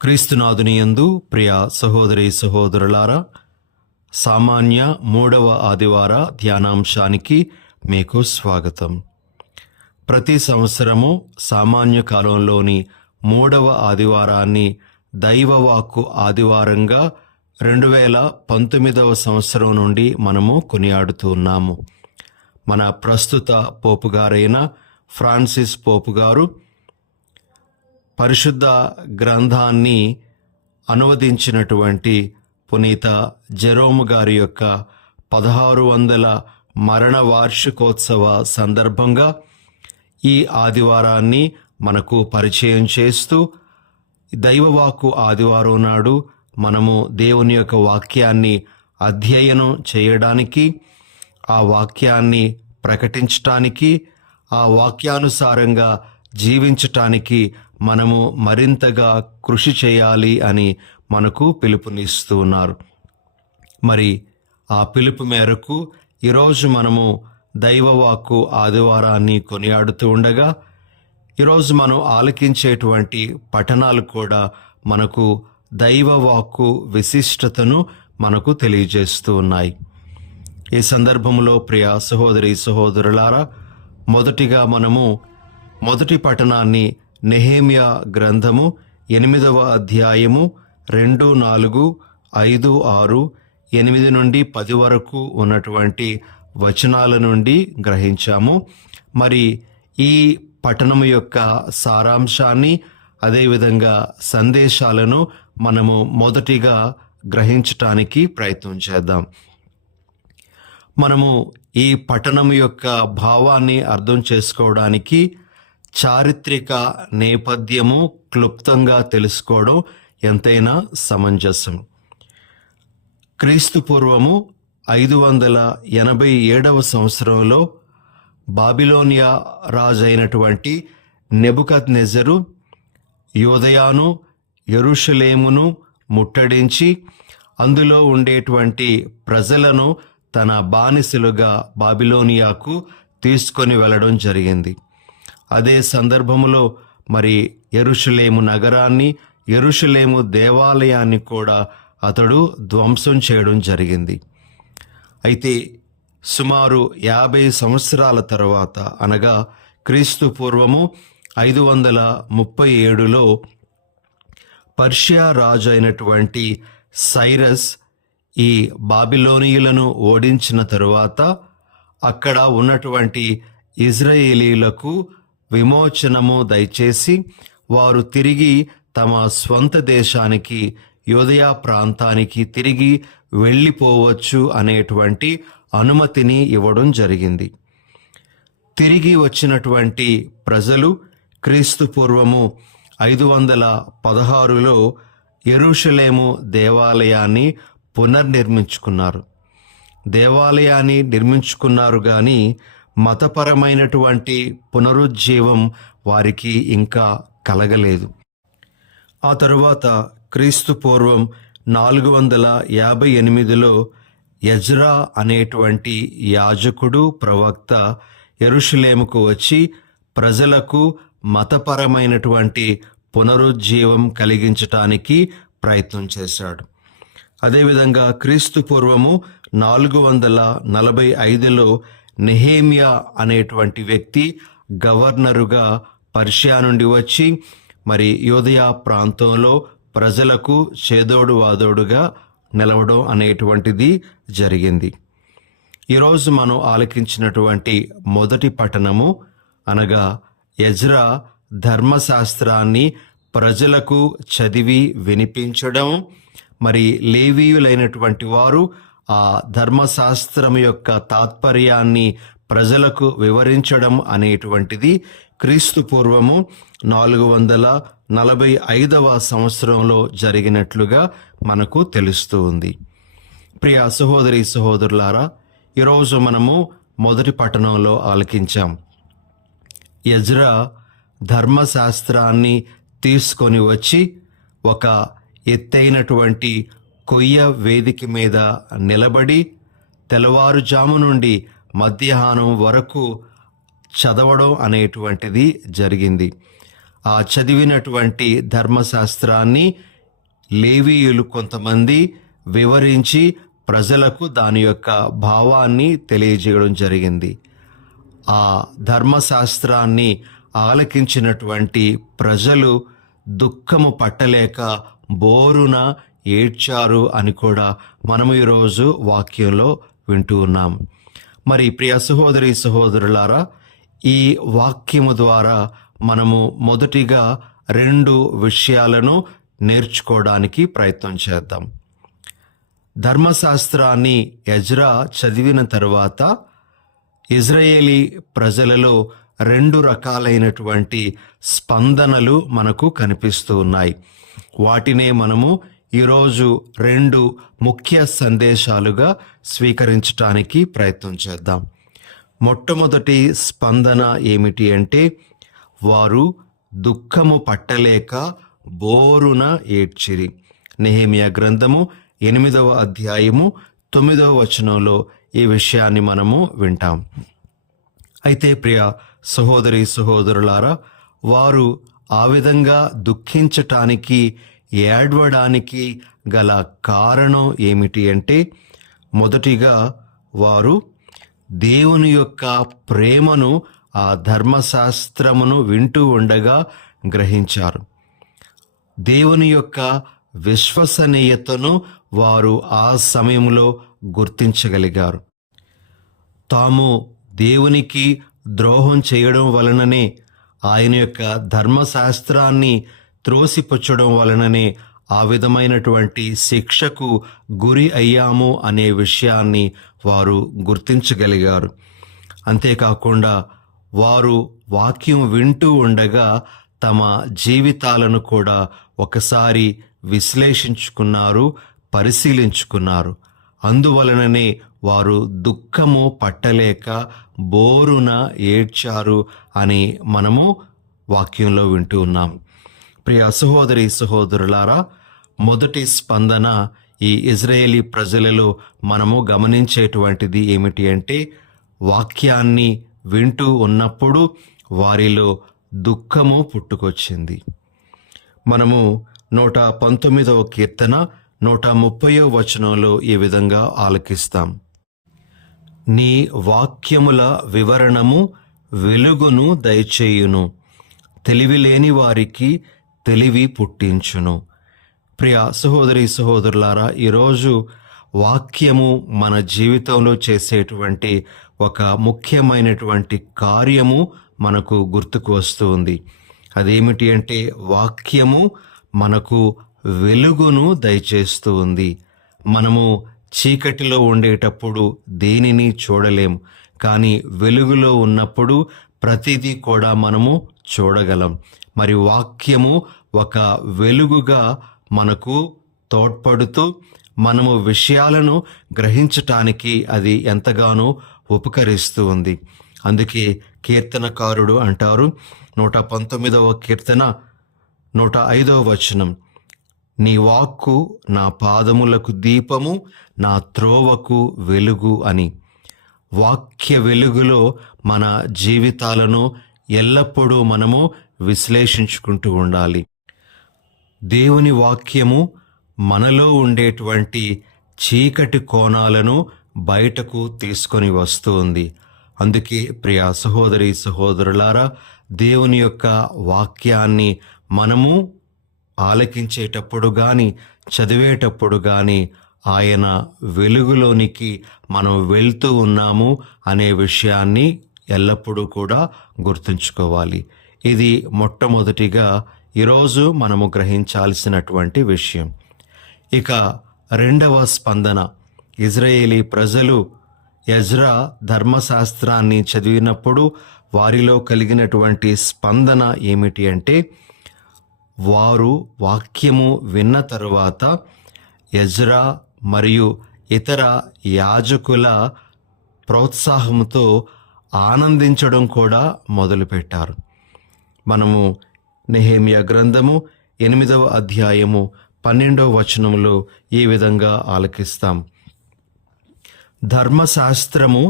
క్రీస్తునాథుని యందు ప్రియ సహోదరి సహోదరులారా, సామాన్య 3వ ఆదివార ధ్యానాంశానికి మీకు స్వాగతం. ప్రతి సంవత్సరము సామాన్య కాలంలోని 3వ ఆదివారాన్ని దైవవాక్కు ఆదివారంగా 2019వ సంవత్సరం నుండి మనము కొనియాడుతూ ఉన్నాము. మన ప్రస్తుత పోపుగారైన ఫ్రాన్సిస్ పోపు గారు పరిశుద్ధ గ్రంథాన్ని అనువదించినటువంటి పునీత జెరోము గారి యొక్క 1600 మరణ వార్షికోత్సవ సందర్భంగా ఈ ఆదివారాన్ని మనకు పరిచయం చేస్తూ, దైవవాక్కు ఆదివారం నాడు మనము దేవుని యొక్క వాక్యాన్ని అధ్యయనం చేయడానికి, ఆ వాక్యాన్ని ప్రకటించటానికి, ఆ వాక్యానుసారంగా జీవించటానికి మనము మరింతగా కృషి చేయాలి అని మనకు పిలుపునిస్తూ ఉన్నారు. మరి ఆ పిలుపు మేరకు ఈరోజు మనము దైవవాక్కు ఆదివారాన్ని కొనియాడుతూ ఉండగా, ఈరోజు మనం ఆలకించేటువంటి పఠనాలు కూడా మనకు దైవవాక్కు విశిష్టతను మనకు తెలియజేస్తూ ఉన్నాయి. ఈ సందర్భంలో ప్రియ సహోదరి సహోదరులారా, మొదటిగా మనము మొదటి పఠనాన్ని నెహెమ్యా గ్రంథము 8వ అధ్యాయము 2, 4, 5, 6, 8 నుండి 10 వరకు ఉన్నటువంటి వచనాల నుండి గ్రహించాము. మరి ఈ పఠనము యొక్క సారాంశాన్ని, అదేవిధంగా సందేశాలను మనము మొదటిగా గ్రహించటానికి ప్రయత్నం చేద్దాం. మనము ఈ పఠనం యొక్క భావాన్ని అర్థం చేసుకోవడానికి చారిత్రక నేపథ్యము క్లుప్తంగా తెలుసుకోవడం ఎంతైనా సమంజసం. క్రీస్తు పూర్వము 587వ సంవత్సరంలో బాబిలోనియా రాజైనటువంటి నెబుకద్నెజరు యూదయాను, యెరూషలేమును ముట్టడించి అందులో ఉండేటువంటి ప్రజలను తన బానిసలుగా బాబిలోనియాకు తీసుకొని వెళ్ళడం జరిగింది. అదే సందర్భములో మరి యెరూషలేము నగరాన్ని, యెరూషలేము దేవాలయాన్ని కూడా అతడు ధ్వంసం చేయడం జరిగింది. అయితే సుమారు 50 సంవత్సరాల తర్వాత, అనగా క్రీస్తు పూర్వము 537లో పర్షియా రాజు అయినటువంటి సైరస్ ఈ బాబిలోనియులను ఓడించిన తరువాత అక్కడ ఉన్నటువంటి ఇజ్రాయేలీలకు విమోచనము దయచేసి వారు తిరిగి తమ స్వంత దేశానికి, యూదయా ప్రాంతానికి తిరిగి వెళ్ళిపోవచ్చు అనేటువంటి అనుమతిని ఇవ్వడం జరిగింది. తిరిగి వచ్చినటువంటి ప్రజలు క్రీస్తు పూర్వము 516లో యెరూషలేము దేవాలయాన్ని పునర్నిర్మించుకున్నారు. దేవాలయాన్ని నిర్మించుకున్నారు కానీ మతపరమైనటువంటి పునరుజ్జీవం వారికి ఇంకా కలగలేదు. ఆ తరువాత క్రీస్తు పూర్వం 458లో ఎజ్రా అనేటువంటి యాజకుడు, ప్రవక్త యెరూషలేముకు వచ్చి ప్రజలకు మతపరమైనటువంటి పునరుజ్జీవం కలిగించటానికి ప్రయత్నం చేశాడు. అదేవిధంగా క్రీస్తు పూర్వము 445లో నెహెమ్యా అనేటువంటి వ్యక్తి గవర్నరుగా పర్షియా నుండి వచ్చి మరి యూదయా ప్రాంతంలో ప్రజలకు చేదోడు వాదోడుగా నిలవడం అనేటువంటిది జరిగింది. ఈరోజు మనం ఆలకించినటువంటి మొదటి పఠనము అనగా ఎజ్రా ధర్మశాస్త్రాన్ని ప్రజలకు చదివి వినిపించడం, మరి లేవీయులైనటువంటి వారు ఆ ధర్మశాస్త్రం యొక్క తాత్పర్యాన్ని ప్రజలకు వివరించడం అనేటువంటిది క్రీస్తు పూర్వము 445వ సంవత్సరంలో జరిగినట్లుగా మనకు తెలుస్తూ ఉంది. ప్రియ సహోదరి సహోదరులారా, ఈరోజు మనము మొదటి పఠనంలో ఆలకించాం. ఎజ్రా ధర్మశాస్త్రాన్ని తీసుకొని వచ్చి ఒక ఎత్తైనటువంటి కొయ్య వేదిక మీద నిలబడి తెల్లవారుజాము నుండి మధ్యాహ్నం వరకు చదవడం అనేటువంటిది జరిగింది. ఆ చదివినటువంటి ధర్మశాస్త్రాన్ని లేవీయులు కొంతమంది వివరించి ప్రజలకు దాని యొక్క భావాన్ని తెలియజేయడం జరిగింది. ఆ ధర్మశాస్త్రాన్ని ఆలకించినటువంటి ప్రజలు దుఃఖము పట్టలేక బోరున ఏడ్చారు అని కూడా మనము ఈరోజు వాక్యంలో వింటూ ఉన్నాం. మరి ప్రియ సహోదరి సహోదరులారా, ఈ వాక్యము ద్వారా మనము మొదటిగా 2 విషయాలను నేర్చుకోవడానికి ప్రయత్నం చేద్దాం. ధర్మశాస్త్రాన్ని ఎజ్రా చదివిన తరువాత ఇజ్రాయేలీ ప్రజలలో 2 రకాలైనటువంటి స్పందనలు మనకు కనిపిస్తూ ఉన్నాయి. వాటినే మనము ఈరోజు 2 ముఖ్య సందేశాలుగా స్వీకరించడానికి ప్రయత్నం చేద్దాం. మొట్టమొదటి స్పందన ఏమిటి అంటే, వారు దుఃఖము పట్టలేక బోరున ఏడ్చిరి. నెహెమ్యా గ్రంథము 8వ అధ్యాయము 9వ వచనంలో ఈ విషయాన్ని మనము వింటాం. అయితే ప్రియ సహోదరి సహోదరులారా, వారు ఆ విధంగా దుఃఖించటానికి, ఏడ్వడానికి గల కారణం ఏమిటి అంటే, మొదటిగా వారు దేవుని యొక్క ప్రేమను ఆ ధర్మశాస్త్రమును వింటూ ఉండగా గ్రహించారు. దేవుని యొక్క విశ్వసనీయతను వారు ఆ సమయంలో గుర్తించగలిగారు. తాము దేవునికి ద్రోహం చేయడం వలననే, ఆయన యొక్క ధర్మశాస్త్రాన్ని త్రోసిపుచ్చడం వలననే ఆ విధమైనటువంటి శిక్షకు గురి అయ్యాము అనే విషయాన్ని వారు గుర్తించగలిగారు. అంతేకాకుండా వారు వాక్యం వింటూ ఉండగా తమ జీవితాలను కూడా ఒకసారి విశ్లేషించుకున్నారు, పరిశీలించుకున్నారు. అందువలననే వారు దుఃఖము పట్టలేక బోరున ఏడ్చారు అని మనము వాక్యంలో వింటూ ఉన్నాం. ప్రియ సహోదరి సహోదరులారా, మొదటి స్పందన ఈ ఇజ్రాయేలీ ప్రజలలో మనము గమనించేటువంటిది ఏమిటి అంటే, వాక్యాన్ని వింటూ ఉన్నప్పుడు వారిలో దుఃఖము పుట్టుకొచ్చింది. మనము 119వ కీర్తన 130వ వచనంలో ఈ విధంగా ఆలకిస్తాం. నీ వాక్యముల వివరణము వెలుగును దయచేయును, తెలివిలేని వారికి తెలివి పుట్టించును. ప్రియ సహోదరి సహోదరులారా, ఈరోజు వాక్యము మన జీవితంలో చేసేటువంటి ఒక ముఖ్యమైనటువంటి కార్యము మనకు గుర్తుకు వస్తుంది. అదేమిటి అంటే, వాక్యము మనకు వెలుగును దయచేస్తూ ఉంది. మనము చీకటిలో ఉండేటప్పుడు దేనిని చూడలేం, కానీ వెలుగులో ఉన్నప్పుడు ప్రతిదీ కూడా మనము చూడగలం. మరి వాక్యము ఒక వెలుగుగా మనకు తోడ్పడుతూ మనము విషయాలను గ్రహించటానికి అది ఎంతగానో ఉపకరిస్తూ ఉంది. అందుకే కీర్తనకారుడు అంటారు, 119వ కీర్తన 105వ వచనం, నీ వాక్కు నా పాదములకు దీపము, నా త్రోవకు వెలుగు అని. వాక్య వెలుగులో మన జీవితాలను ఎల్లప్పుడూ మనము విశ్లేషించుకుంటూ ఉండాలి. దేవుని వాక్యము మనలో ఉండేటువంటి చీకటి కోణాలను బయటకు తీసుకొని వస్తుంది. అందుకే ప్రియ సహోదరి సహోదరులారా, దేవుని యొక్క వాక్యాన్ని మనము ఆలకించేటప్పుడు కానీ, చదివేటప్పుడు కానీ ఆయన వెలుగులోనికి మనం వెళ్తూ ఉన్నాము అనే విషయాన్ని ఎల్లప్పుడూ కూడా గుర్తుంచుకోవాలి. ఇది మొట్టమొదటిగా ఈరోజు మనము గ్రహించాల్సినటువంటి విషయం. ఇక 2వ స్పందన, ఇజ్రాయేలీ ప్రజలు ఎజ్రా ధర్మశాస్త్రాన్ని చదివినప్పుడు వారిలో కలిగినటువంటి స్పందన ఏమిటి అంటే, వారు వాక్యము విన్న తరువాత ఎజ్రా మరియు ఇతర యాజకుల ప్రోత్సాహంతో ఆనందించడం కూడా మొదలుపెట్టారు. మనము నెహెమ్యా గ్రంథము 8వ అధ్యాయము 12వ వచనంలో ఈ విధంగా ఆలకిస్తాం. ధర్మశాస్త్రము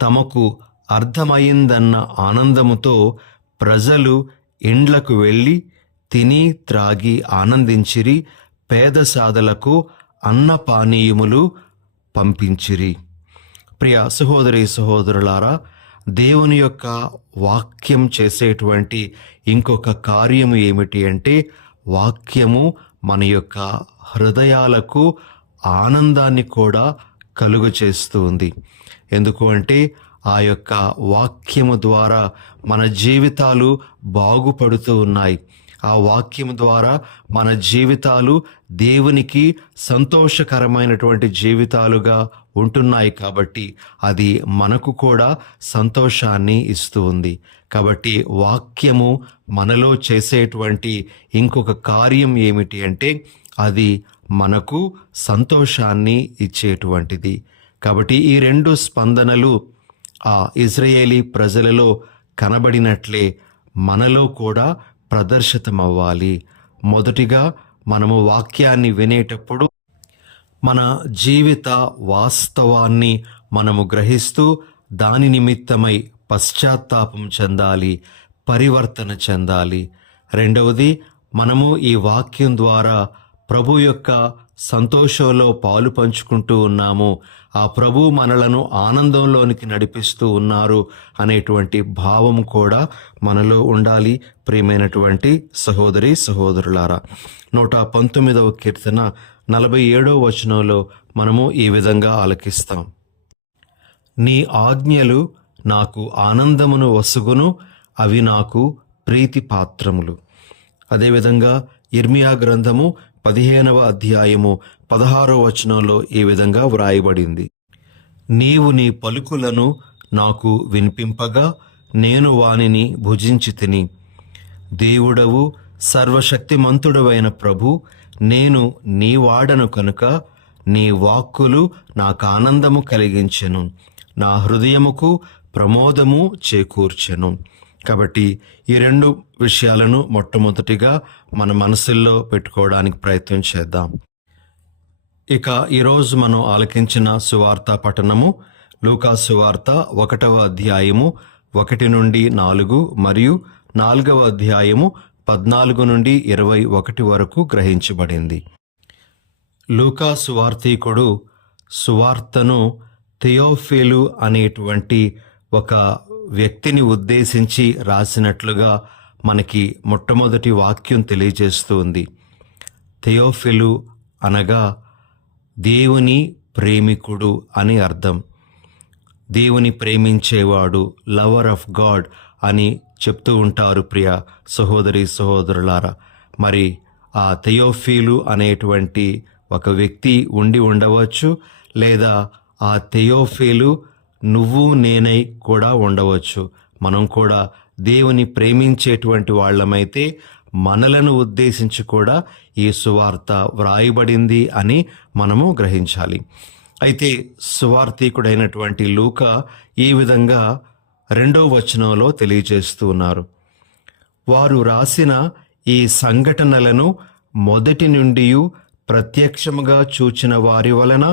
తమకు అర్థమైందన్న ఆనందముతో ప్రజలు ఇండ్లకు వెళ్ళి తిని త్రాగి ఆనందించిరి, పేద సాధలకు అన్నపానీయములు పంపించిరి. ప్రియ సహోదరి సహోదరులారా, దేవుని యొక్క వాక్యం చేసేటువంటి ఇంకొక కార్యము ఏమిటి అంటే, వాక్యము మన యొక్క హృదయాలకు ఆనందాన్ని కూడా కలుగు చేస్తూ ఉంది. ఎందుకు అంటే ఆ యొక్క వాక్యము ద్వారా మన జీవితాలు బాగుపడుతూ ఉన్నాయి. ఆ వాక్యము ద్వారా మన జీవితాలు దేవునికి సంతోషకరమైనటువంటి జీవితాలుగా ఉంటున్నాయి. కాబట్టి అది మనకు కూడా సంతోషాన్ని ఇస్తూ ఉంది. కాబట్టి వాక్యము మనలో చేసేటువంటి ఇంకొక కార్యం ఏమిటి అంటే, అది మనకు సంతోషాన్ని ఇచ్చేటువంటిది. కాబట్టి ఈ రెండు స్పందనలు ఆ ఇజ్రాయేలీ ప్రజలలో కనబడినట్లే మనలో కూడా ప్రదర్శితమవ్వాలి. మొదటిగా మనము వాక్యాన్ని వినేటప్పుడు మన జీవిత వాస్తవాన్ని మనము గ్రహిస్తూ దాని నిమిత్తమై పశ్చాత్తాపం చెందాలి, పరివర్తన చెందాలి. రెండవది, మనము ఈ వాక్యం ద్వారా ప్రభు యొక్క సంతోషంలో పాలు పంచుకుంటూ ఉన్నాము, ఆ ప్రభు మనలను ఆనందంలోనికి నడిపిస్తూ ఉన్నారు అనేటువంటి భావం కూడా మనలో ఉండాలి. ప్రియమైనటువంటి సహోదరి సహోదరులారా, 119వ కీర్తన 47వ వచనంలో మనము ఈ విధంగా ఆలకిస్తాం. నీ ఆజ్ఞలు నాకు ఆనందమును వసుగును, అవి నాకు ప్రీతి పాత్రములు. అదేవిధంగా ఇర్మియా గ్రంథము 15వ అధ్యాయము 16వ వచనంలో ఈ విధంగా వ్రాయబడింది. నీవు నీ పలుకులను నాకు వినిపింపగా నేను వానిని భుజించి తిని. దేవుడవు సర్వశక్తిమంతుడవైన ప్రభు, నేను నీ వాడను కనుక నీ వాక్కులు నాకు ఆనందము కలిగించెను, నా హృదయముకు ప్రమోదము చేకూర్చెను. కాబట్టి ఈ రెండు విషయాలను మొట్టమొదటిగా మన మనసుల్లో పెట్టుకోవడానికి ప్రయత్నం చేద్దాం. ఇక ఈరోజు మనం ఆలకించిన సువార్త పఠనము లూకా సువార్త 1వ అధ్యాయము 1 నుండి 4 మరియు 4వ అధ్యాయము 14 నుండి 21 వరకు గ్రహించబడింది. లూకా సువార్తీకుడు సువార్తను థెయోఫిలు అనేటువంటి ఒక వ్యక్తిని ఉద్దేశించి రాసినట్లుగా మనకి మొట్టమొదటి వాక్యం తెలియజేస్తూ ఉంది. థెయోఫిలు అనగా దేవుని ప్రేమికుడు అని అర్థం. దేవుని ప్రేమించేవాడు, లవర్ ఆఫ్ గాడ్ అని చెప్తూ ఉంటారు ప్రియ సహోదరి సహోదరులారా. మరి ఆ థెయోఫిలు అనేటువంటి ఒక వ్యక్తి ఉండి ఉండవచ్చు, లేదా ఆ థెయోఫిలు నువ్వు నేనై కూడా ఉండవచ్చు. మనం కూడా దేవుని ప్రేమించేటువంటి వాళ్ళమైతే మనలను ఉద్దేశించి కూడా ఈ సువార్త వ్రాయబడింది అని మనము గ్రహించాలి. అయితే సువార్తీకుడైనటువంటి లూకా ఈ విధంగా 2వ వచనంలో తెలియజేస్తూ ఉన్నారు. వారు రాసిన ఈ సంఘటనలను మొదటి నుండి ప్రత్యక్షముగా చూచిన వారి వలన,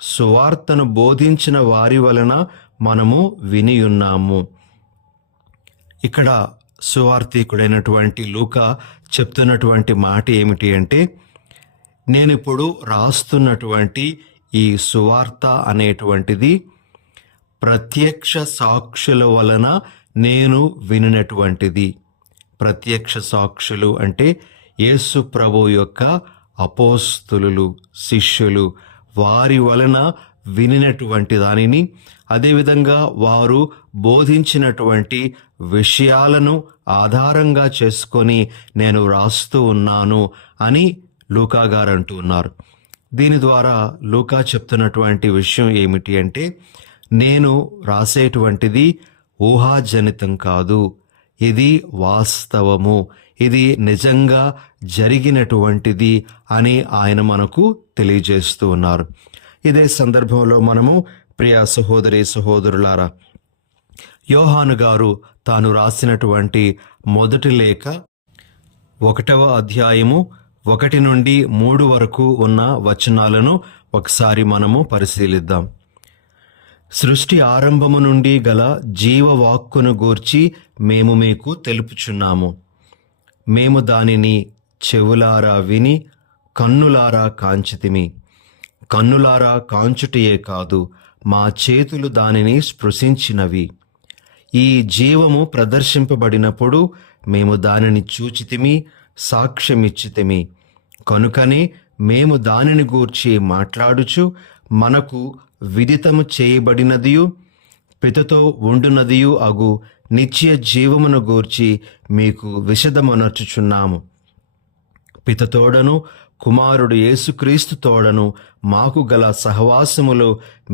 సువార్తను బోధించిన వారి వలన మనము వినియున్నాము. ఇక్కడ సువార్తీకుడైనటువంటి లూకా చెప్తున్నటువంటి మాట ఏమిటి అంటే, నేనిప్పుడు రాస్తున్నటువంటి ఈ సువార్త అనేటువంటిది ప్రత్యక్ష సాక్షుల వలన నేను వినినటువంటిది. ప్రత్యక్ష సాక్షులు అంటే యేసు ప్రభు యొక్క అపోస్తులు, శిష్యులు, వారి వలన వినినటువంటి దానిని, అదేవిధంగా వారు బోధించినటువంటి విషయాలను ఆధారంగా చేసుకొని నేను రాస్తూ ఉన్నాను అని లూకా గారు అంటూ ఉన్నారు. దీని ద్వారా లూకా చెప్తున్నటువంటి విషయం ఏమిటి అంటే, నేను రాసేటువంటిది ఊహాజనితం కాదు, ఇది వాస్తవము, ఇది నిజంగా జరిగినటువంటిది అని ఆయన మనకు తెలియజేస్తూ ఉన్నారు. ఇదే సందర్భంలో మనము ప్రియ సహోదరి సహోదరులారా, యోహాను గారు తాను రాసినటువంటి మొదటి లేఖ 1వ అధ్యాయము 1 నుండి 3 వరకు ఉన్న వచనాలను ఒకసారి మనము పరిశీలిద్దాం. సృష్టి ఆరంభము నుండి గల జీవవాక్కును గూర్చి మేము మీకు తెలుపుచున్నాము. మేము దానిని చెవులారా విని కన్నులారా కాంచితిమి. కన్నులారా కాంచుటయే కాదు, మా చేతులు దానిని స్పృశించినవి. ఈ జీవము ప్రదర్శింపబడినప్పుడు మేము దానిని చూచితిమి, సాక్ష్యమిచ్చితిమి. కనుకనే మేము దానిని గూర్చి మాట్లాడుచు మనకు విదితము చేయబడినదియు పితతో ఉండునదియు అగు నిత్య జీవమును గూర్చి మీకు విశదమనర్చుచున్నాము. పితతోడను కుమారుడు యేసుక్రీస్తు తోడను మాకు గల సహవాసములో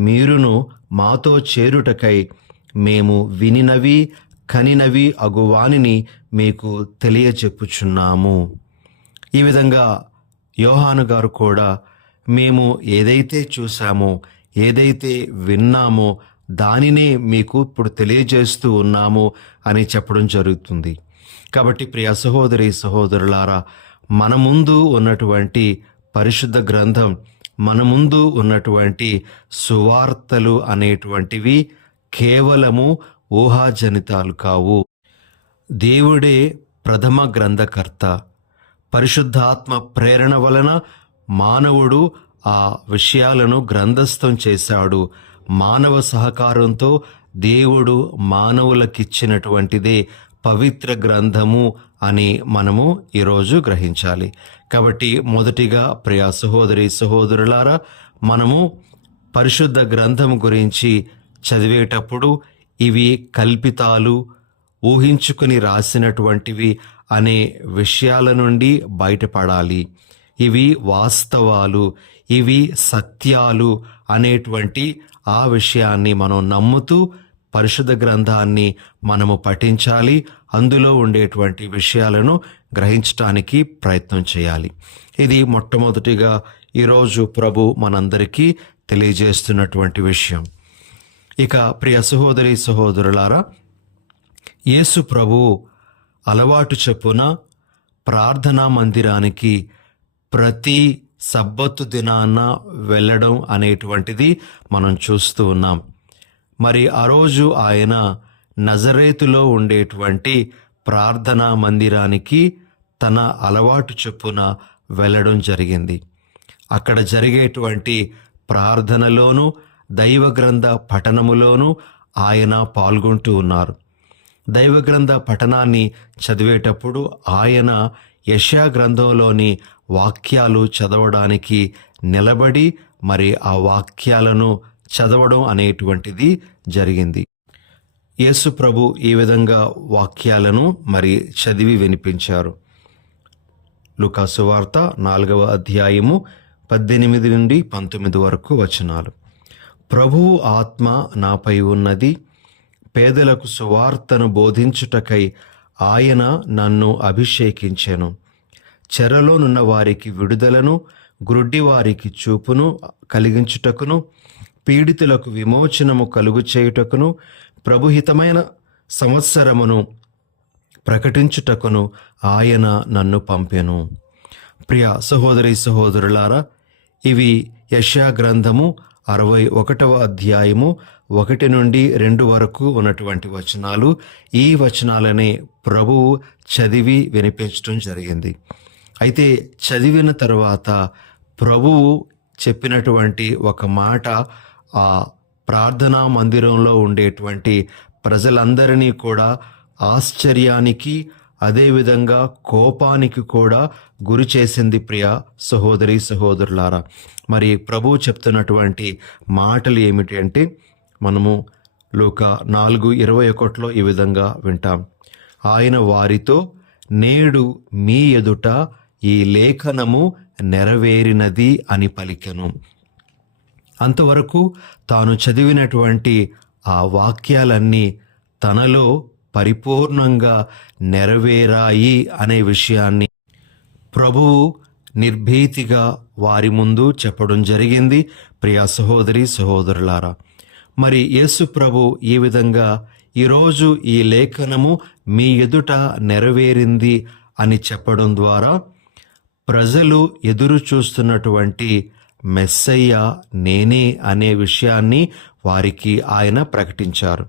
మీరును మాతో చేరుటకై మేము వినినవి కనినవి అగువానిని మీకు తెలియచెప్పుచున్నాము. ఈ విధంగా యోహాను గారు కూడా మేము ఏదైతే చూసామో, ఏదైతే విన్నామో దానినే మీకు ఇప్పుడు తెలియజేస్తూ ఉన్నాము అని చెప్పడం జరుగుతుంది. కాబట్టి ప్రియ సహోదరి సహోదరులారా, మన ముందు ఉన్నటువంటి పరిశుద్ధ గ్రంథం, మన ముందు ఉన్నటువంటి సువార్తలు అనేటువంటివి కేవలము ఊహాజనితాలు కావు. దేవుడే ప్రథమ గ్రంథకర్త. పరిశుద్ధాత్మ ప్రేరణ వలన మానవుడు ఆ విషయాలను గ్రంథస్థం చేశాడు. మానవ సహకారంతో దేవుడు మానవులకిచ్చినటువంటిదే పవిత్ర గ్రంథము అని మనము ఈరోజు గ్రహించాలి. కాబట్టి మొదటిగా ప్రియ సహోదరి సహోదరులారా, మనము పరిశుద్ధ గ్రంథం గురించి చదివేటప్పుడు ఇవి కల్పితాలు, ఊహించుకుని రాసినటువంటివి అనే విషయాల నుండి బయటపడాలి. ఇవి వాస్తవాలు, ఇవి సత్యాలు అనేటువంటి ఆ విషయాన్ని మనం నమ్ముతూ పరిశుద్ధ గ్రంథాన్ని మనము పఠించాలి. అందులో ఉండేటువంటి విషయాలను గ్రహించటానికి ప్రయత్నం చేయాలి. ఇది మొట్టమొదటిగా ఈరోజు ప్రభు మనందరికీ తెలియజేస్తున్నటువంటి విషయం. ఇక ప్రియ సహోదరి సహోదరులారా, యేసు ప్రభు అలవాటు చొప్పున ప్రార్థనా మందిరానికి ప్రతి సబ్బతు దినాన వెళ్ళడం అనేటువంటిది మనం చూస్తూ ఉన్నాం. మరి ఆ రోజు ఆయన నజరేతులో ఉండేటువంటి ప్రార్థనా మందిరానికి తన అలవాటు చొప్పున వెళ్ళడం జరిగింది. అక్కడ జరిగేటువంటి ప్రార్థనలోనూ దైవగ్రంథ పఠనములోనూ ఆయన పాల్గొంటూ ఉన్నారు. దైవగ్రంథ పఠనాన్ని చదివేటప్పుడు ఆయన యెషయా గ్రంథంలోని వాక్యాలు చదవడానికి నిలబడి మరి ఆ వాక్యాలను చదవడం అనేటువంటిది జరిగింది. యేసు ప్రభు ఈ విధంగా వాక్యాలను మరి చదివి వినిపించారు. లూకా సువార్త 4వ అధ్యాయము 18 నుండి 19 వరకు వచనాలు. ప్రభువు ఆత్మ నాపై ఉన్నది, పేదలకు సువార్తను బోధించుటకై ఆయన నన్ను అభిషేకించెను. చెరలోనున్న వారికి విడుదలను, గ్రుడ్డి వారికి చూపును కలిగించుటకును, పీడితులకు విమోచనము కలుగు చేయుటకును, ప్రభుహితమైన సంవత్సరమును ప్రకటించుటకును ఆయన నన్ను పంపెను. ప్రియ సహోదరి సహోదరులారా, ఇవి యెషయా గ్రంథము 61వ అధ్యాయము 1 నుండి 2 వరకు ఉన్నటువంటి వచనాలు. ఈ వచనాలనే ప్రభువు చదివి వినిపించడం జరిగింది. అయితే చదివిన తర్వాత ప్రభువు చెప్పినటువంటి ఒక మాట ఆ ప్రార్థనా మందిరంలో ఉండేటువంటి ప్రజలందరినీ కూడా ఆశ్చర్యానికి, అదేవిధంగా కోపానికి కూడా గురి చేసింది. ప్రియ సహోదరి సహోదరులారా, మరి ప్రభువు చెప్తున్నటువంటి మాటలు ఏమిటి అంటే, మనము లూకా 4:21 ఈ విధంగా వింటాం. ఆయన వారితో, నేడు మీ ఎదుట ఈ లేఖనము నెరవేరినది అని పలికెను. అంతవరకు తాను చదివినటువంటి ఆ వాక్యాలన్నీ తనలో పరిపూర్ణంగా నెరవేరాయి అనే విషయాన్ని ప్రభువు నిర్భీతిగా వారి ముందు చెప్పడం జరిగింది. ప్రియ సహోదరి సహోదరులారా, మరి యేసు ప్రభు ఈ విధంగా ఈరోజు ఈ లేఖనము మీ ఎదుట నెరవేరింది అని చెప్పడం ద్వారా ప్రజలు ఎదురు చూస్తున్నటువంటి మెస్సయ్య నేనే అనే విషయాన్ని వారికి ఆయన ప్రకటించారు.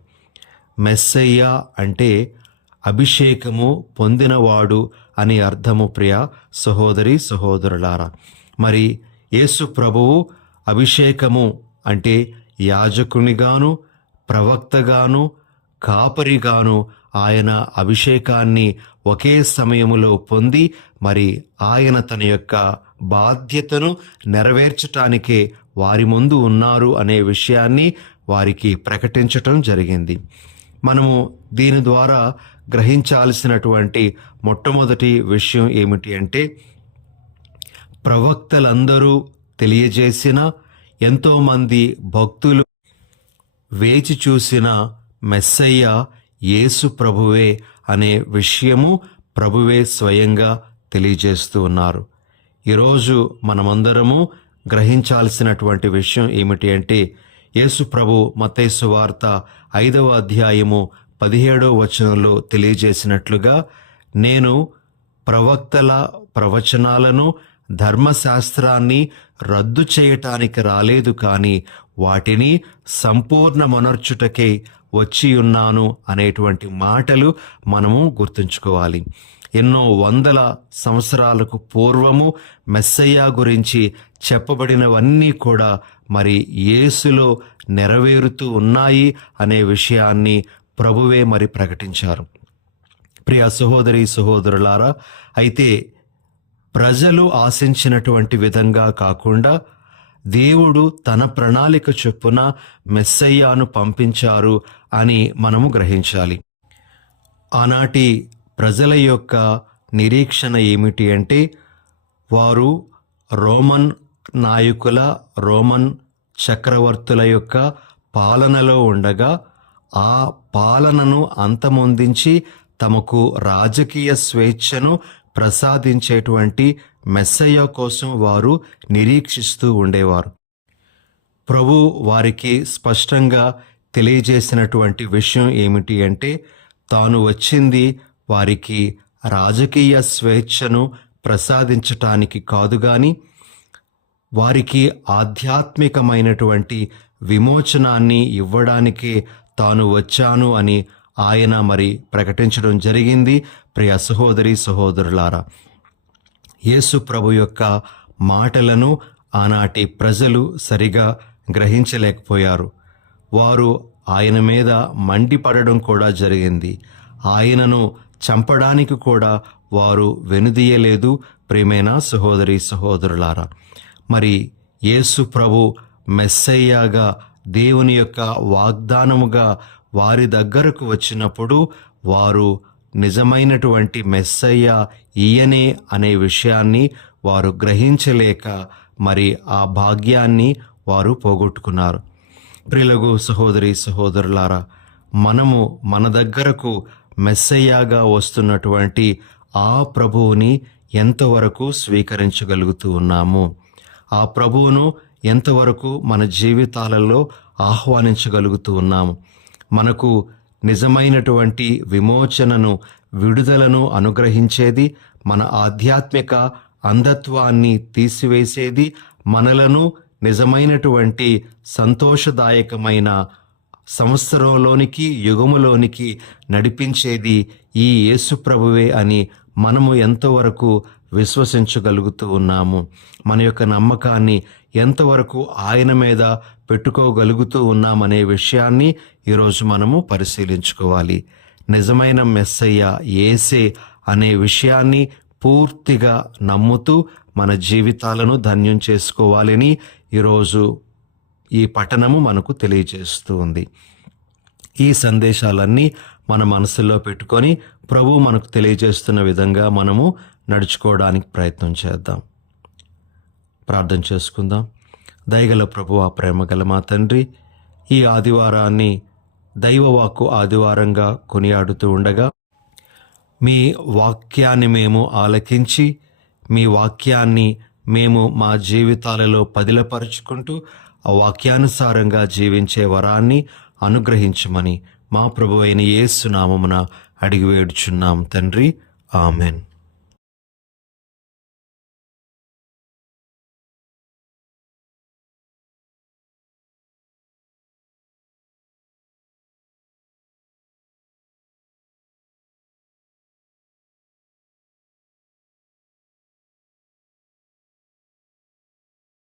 మెస్సయ్య అంటే అభిషేకము పొందినవాడు అని అర్థము. ప్రియ సహోదరి సహోదరులారా, మరి యేసు ప్రభువు అభిషేకము అంటే యాజకునిగాను, ప్రవక్తగాను, కాపరిగాను ఆయన అభిషేకాన్ని ఒకే సమయములో పొంది మరి ఆయన తన యొక్క బాధ్యతను నెరవేర్చటానికే వారి ముందు ఉన్నారు అనే విషయాన్ని వారికి ప్రకటించటం జరిగింది. మనము దీని ద్వారా గ్రహించాల్సినటువంటి మొట్టమొదటి విషయం ఏమిటి అంటే, ప్రవక్తలందరూ తెలియజేసిన, ఎంతోమంది భక్తులు వేచి చూసిన మెస్సయ్య యేసు ప్రభువే అనే విషయము ప్రభువే స్వయంగా తెలియజేస్తూ ఉన్నారు. ఈరోజు మనమందరము గ్రహించాల్సినటువంటి విషయం ఏమిటి అంటే, యేసు ప్రభు మత్తయి సువార్త 5వ అధ్యాయము 17వ వచనంలో తెలియజేసినట్లుగా, నేను ప్రవక్తల ప్రవచనాలను, ధర్మశాస్త్రాన్ని రద్దు చేయటానికి రాలేదు, కానీ వాటిని సంపూర్ణమనర్చుటకే వచ్చి ఉన్నాను అనేటువంటి మాటలు మనము గుర్తుంచుకోవాలి. ఎన్నో వందల సంవత్సరాలకు పూర్వము మెస్సయ్య గురించి చెప్పబడినవన్నీ కూడా మరి యేసులో నెరవేరుతూ ఉన్నాయి అనే విషయాన్ని ప్రభువే మరి ప్రకటించారు. ప్రియ సహోదరి సహోదరులారా, అయితే ప్రజలు ఆశించినటువంటి విధంగా కాకుండా దేవుడు తన ప్రణాళిక చొప్పున మెస్సయ్యాను పంపించారు అని మనము గ్రహించాలి. ఆనాటి ప్రజల యొక్క నిరీక్షణ ఏమిటి అంటే, వారు రోమన్ నాయకుల, రోమన్ చక్రవర్తుల యొక్క పాలనలో ఉండగా ఆ పాలనను అంతమొందించి తమకు రాజకీయ స్వేచ్ఛను ప్రసాదించేటువంటి మెస్సయ్య కోసం వారు నిరీక్షిస్తూ ఉండేవారు. ప్రభు వారికి స్పష్టంగా తెలియజేసినటువంటి విషయం ఏమిటి అంటే, తాను వచ్చింది వారికి రాజకీయ స్వేచ్ఛను ప్రసాదించటానికి కాదు గాని వారికి ఆధ్యాత్మికమైనటువంటి విమోచనాన్ని ఇవ్వడానికే తాను వచ్చాను అని ఆయన మరి ప్రకటించడం జరిగింది. ప్రియ సహోదరి సహోదరులారా, యేసు ప్రభు యొక్క మాటలను ఆనాటి ప్రజలు సరిగా గ్రహించలేకపోయారు. వారు ఆయన మీద మండిపడడం కూడా జరిగింది. ఆయనను చంపడానికి కూడా వారు వెనుదీయలేదు. ప్రియమైన సహోదరి సహోదరులారా, మరి యేసు ప్రభు మెస్సయ్యగా, దేవుని యొక్క వాగ్దానముగా వారి దగ్గరకు వచ్చినప్పుడు వారు నిజమైనటువంటి మెస్సయ్య ఈయనే అనే విషయాన్ని వారు గ్రహించలేక మరి ఆ భాగ్యాన్ని వారు పోగొట్టుకున్నారు. ప్రియులకు సహోదరి సహోదరులారా, మనము మన దగ్గరకు మెస్సయ్యగా వస్తున్నటువంటి ఆ ప్రభువుని ఎంతవరకు స్వీకరించగలుగుతూ ఉన్నాము? ఆ ప్రభువును ఎంతవరకు మన జీవితాలలో ఆహ్వానించగలుగుతూ ఉన్నాము? మనకు నిజమైనటువంటి విమోచనను, విడుదలను అనుగ్రహించేది, మన ఆధ్యాత్మిక అంధత్వాన్ని తీసివేసేది, మనలను నిజమైనటువంటి సంతోషదాయకమైన సంవత్సరంలోనికి, యుగములోనికి నడిపించేది ఈ యేసు ప్రభువే అని మనము ఎంతవరకు విశ్వసించగలుగుతూ ఉన్నాము? మన యొక్క నమ్మకాన్ని ఎంతవరకు ఆయన మీద పెట్టుకోగలుగుతూ ఉన్నామనే విషయాన్ని ఈరోజు మనము పరిశీలించుకోవాలి. నిజమైన మెస్సయ్య యేసే అనే విషయాన్ని పూర్తిగా నమ్ముతూ మన జీవితాలను ధన్యం చేసుకోవాలని ఈరోజు ఈ పఠనము మనకు తెలియజేస్తూ ఉంది. ఈ సందేశాలన్నీ మన మనసులో పెట్టుకొని ప్రభు మనకు తెలియజేస్తున్న విధంగా మనము నడుచుకోవడానికి ప్రయత్నం చేద్దాం. ప్రార్థన చేసుకుందాం. దయగల ప్రభువా, ప్రేమగల మా తండ్రి, ఈ ఆదివారాన్ని దైవవాక్కు ఆదివారంగా కొనియాడుతూ ఉండగా మీ వాక్యాన్ని మేము ఆలకించి, మీ వాక్యాన్ని మేము మా జీవితాలలో పదిలపరుచుకుంటూ ఆ వాక్యానుసారంగా జీవించే వరాన్ని అనుగ్రహించమని మా ప్రభువైన యేసు నామమున అడిగి వేడుచున్నాం తండ్రి. ఆమెన్.